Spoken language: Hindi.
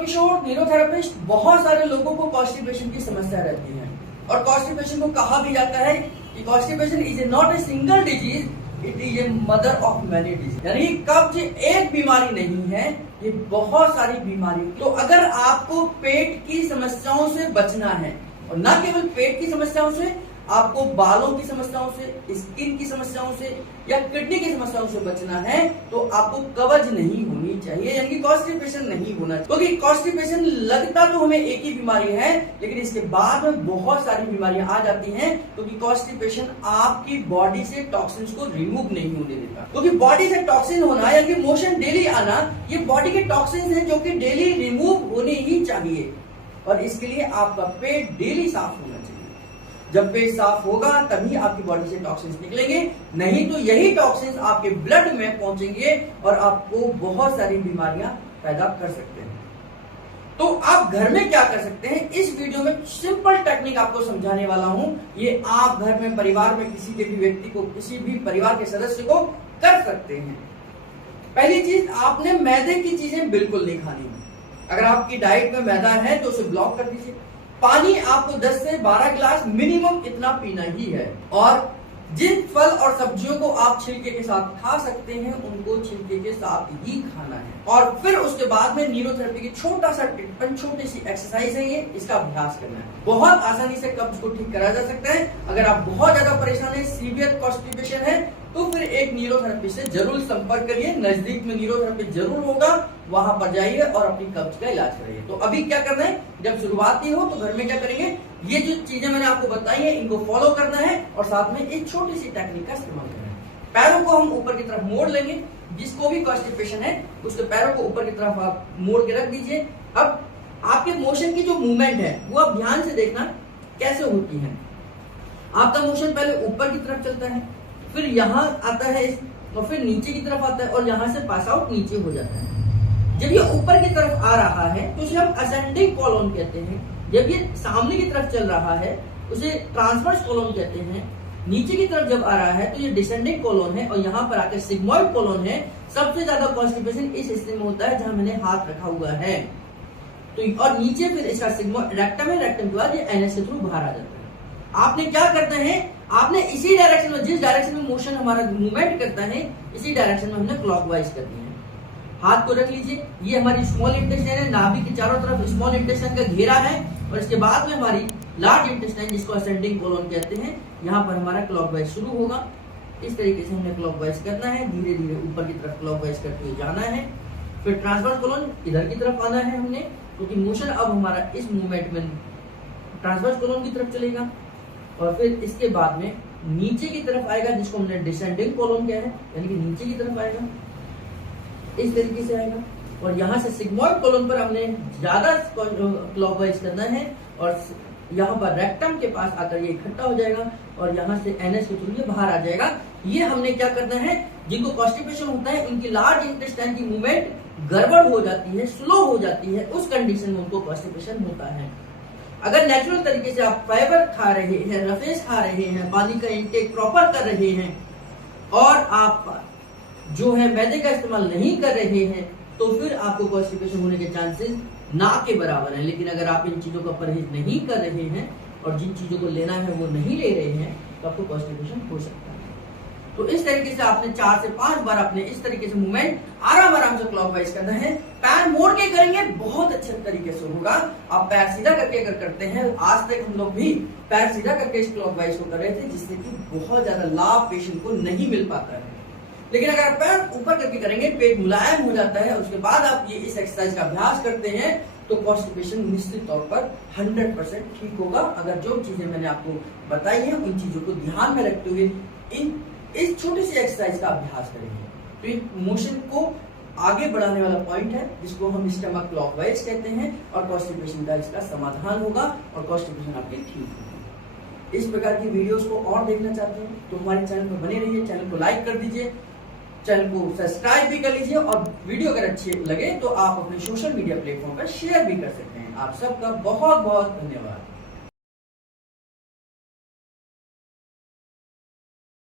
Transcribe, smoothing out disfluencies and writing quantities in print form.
किशोर, न्यूरोथेरेपिस्ट। बहुत सारे लोगों को कॉन्स्टिपेशन की समस्या रहती है और कॉन्स्टिपेशन को कहा भी जाता है कि constipation is not a single disease, it is a mother of many disease. यानी कब्ज एक बीमारी नहीं है, ये बहुत सारी बीमारी। तो अगर आपको पेट की समस्याओं से बचना है और न केवल पेट की समस्याओं से, आपको बालों की समस्याओं से, स्किन की समस्याओं से या किडनी की समस्याओं से बचना है, तो आपको कब्ज नहीं होनी चाहिए, यानी कि कॉन्स्टिपेशन नहीं होना चाहिए। क्योंकि कॉन्स्टिपेशन लगता तो हमें एक ही बीमारी है, लेकिन इसके बाद में बहुत सारी बीमारियां आ जाती हैं, क्योंकि कॉन्स्टिपेशन आपकी बॉडी से टॉक्सिन्स को रिमूव नहीं होने देता। क्योंकि बॉडी से टॉक्सिन होना यानी कि मोशन डेली आना, ये बॉडी के टॉक्सिन्स हैं जो कि डेली रिमूव होने ही चाहिए, और इसके लिए आपका पेट डेली साफ होना चाहिए। जब पेट साफ होगा तभी आपकी बॉडी से टॉक्सिन्स निकलेंगे, नहीं तो यही टॉक्सिन्स आपके ब्लड में पहुंचेंगे और आपको बहुत सारी बीमारियां पैदा कर सकते हैं। तो आप घर में क्या कर सकते हैं, इस वीडियो में सिंपल टेक्निक आपको समझाने वाला हूं। ये आप घर में, परिवार में किसी के भी व्यक्ति को, किसी भी परिवार के सदस्य को कर सकते हैं। पहली चीज, आपने मैदे की चीजें बिल्कुल नहीं खानी है। अगर आपकी डाइट में मैदा है तो उसे ब्लॉक कर दीजिए। पानी आपको 10 से 12 गिलास मिनिमम इतना पीना ही है, और जिन फल और सब्जियों को आप छिलके के साथ खा सकते हैं उनको छिलके के साथ ही खाना है। और फिर उसके बाद में न्यूरोथेरेपी की छोटा सा टिप्पण, छोटी सी एक्सरसाइज है ये, इसका अभ्यास करना है। बहुत आसानी से कब्ज को ठीक करा जा सकता है। अगर आप बहुत ज्यादा परेशान है, सीवियर कॉन्स्टिपेशन है, तो फिर एक न्यूरोथेरेपिस्ट से जरूर संपर्क करिए। नजदीक में न्यूरोथेरेपिस्ट जरूर होगा, वहां पर जाइए और अपनी कब्ज का इलाज कराइए। तो अभी क्या करना है, जब शुरुआती हो तो घर में क्या करेंगे, ये जो चीजें मैंने आपको बताई है इनको फॉलो करना है और साथ में एक छोटी सी टेक्निक का इस्तेमाल करना है। पैरों को हम ऊपर की तरफ मोड़ लेंगे। जिसको भी कॉन्स्टिपेशन है उसके पैरों को ऊपर की तरफ आप मोड़ के रख दीजिए। अब आपके मोशन की जो मूवमेंट है वो आप ध्यान से देखना कैसे होती है। आपका मोशन पहले ऊपर की तरफ चलता है, फिर यहाँ आता है और फिर नीचे की तरफ आता है और यहाँ से पास आउट नीचे हो जाता है। जब ये ऊपर की तरफ आ रहा है तो उसे हम असेंडिंग कोलोन कहते हैं। जब ये सामने की तरफ चल रहा है उसे ट्रांसवर्स कोलोन कहते हैं। नीचे की तरफ जब आ रहा है तो ये डिसेंडिंग कोलोन है, और यहाँ पर आकर सिग्मोइड कोलोन है। सबसे ज्यादा कॉन्स्टिपेशन इस हिस्से में होता है जहां मैंने हाथ रखा हुआ है। तो और नीचे फिर इसका सिग्मोइड रेक्टम है, रेक्टम के बाद ये एनएस के थ्रू बाहर आ जाता है। आपने क्या करना है, आपने इसी डायरेक्शन में, जिस डायरेक्शन में मोशन हमारा मूवमेंट करता है, इसी डायरेक्शन में हमने क्लॉकवाइज करनी है। हाथ को रख लीजिए, ये हमारी स्मॉल इंटेस्टाइन है, नाभि की चारों तरफ स्मॉल इंटेस्टाइन का घेरा है, और इसके बाद में हमारी लार्ज इंटेस्टाइन जिसको असेंडिंग कोलोन कहते हैं, यहाँ पर हमारा क्लॉकवाइज शुरू होगा। इस तरीके से हमने क्लॉकवाइज करना है, धीरे धीरे ऊपर की तरफ क्लॉकवाइज करते हुए जाना है। फिर ट्रांसवर्स कोलोन इधर की तरफ आना है हमने, क्योंकि मोशन अब हमारा इस मूवमेंट में ट्रांसवर्स कोलोन की तरफ चलेगा, और फिर इसके बाद में नीचे की तरफ आएगा जिसको हमने डिसेंडिंग कोलोन किया है, यानी कि नीचे की तरफ आएगा, इस तरीके से आएगा। और यहाँ से सिग्मोइड कोलोन पर हमने ज्यादा क्लॉकवाइज करना है, और यहाँ पर रेक्टम के पास आकर ये इकट्ठा हो जाएगा और यहाँ से एनएस के थ्रू ये बाहर आ जाएगा। ये हमने क्या करना है, जिनको कॉन्स्टिपेशन होता है उनकी लार्ज इंटेस्टाइन की मूवमेंट गड़बड़ हो जाती है, स्लो हो जाती है, उस कंडीशन में उनको कॉन्स्टिपेशन होता है। अगर नेचुरल तरीके से आप फाइबर खा रहे हैं, रफेज खा रहे हैं, पानी का इंटेक प्रॉपर कर रहे हैं, और आप जो है मैदे का इस्तेमाल नहीं कर रहे हैं, तो फिर आपको कॉन्स्टिपेशन होने के चांसेस ना के बराबर है। लेकिन अगर आप इन चीजों का परहेज नहीं कर रहे हैं और जिन चीजों को लेना है वो नहीं ले रहे हैं, तो आपको कॉन्स्टिपेशन हो सकता है। तो इस तरीके से आपने 4 से 5 बार अपने इस तरीके से मूवमेंट आराम से क्लॉकवाइज करना है। पैर मोड़ के करेंगे, बहुत अच्छे तरीके से होगा। आप पैर सीधा करके अगर करते हैं, आज तक हम लोग भी पैर सीधा करके इस क्लॉकवाइज को कर रहे थे, जिससे कि बहुत ज्यादा लाभ पेशेंट को नहीं मिल पाता है। लेकिन अगर आप पैर ऊपर करके करेंगे, पेट मुलायम हो जाता है, उसके बाद आप ये इस एक्सरसाइज का अभ्यास करते हैं, तो कॉन्स्टिपेशन निश्चित तौर पर 100% ठीक होगा। अगर जो चीजें मैंने आपको बताई हैं उन चीजों को ध्यान में रखते हुए इस छोटी सी एक्सरसाइज का अभ्यास करेंगे, तो ये मोशन को आगे बढ़ाने वाला पॉइंट है, जिसको हम स्टमक क्लॉकवाइज कहते हैं, और कॉन्स्टिपेशन का इसका समाधान होगा और कॉन्स्टिपेशन आपके ठीक होगी। इस प्रकार की वीडियोस को और देखना चाहते हैं तो हमारे चैनल पर बने रहिए, चैनल को लाइक कर दीजिए, चैनल को सब्सक्राइब भी कर लीजिए, और वीडियो अगर अच्छी लगे तो आप अपने सोशल मीडिया प्लेटफॉर्म पर शेयर भी कर सकते हैं। आप सबका बहुत बहुत धन्यवाद।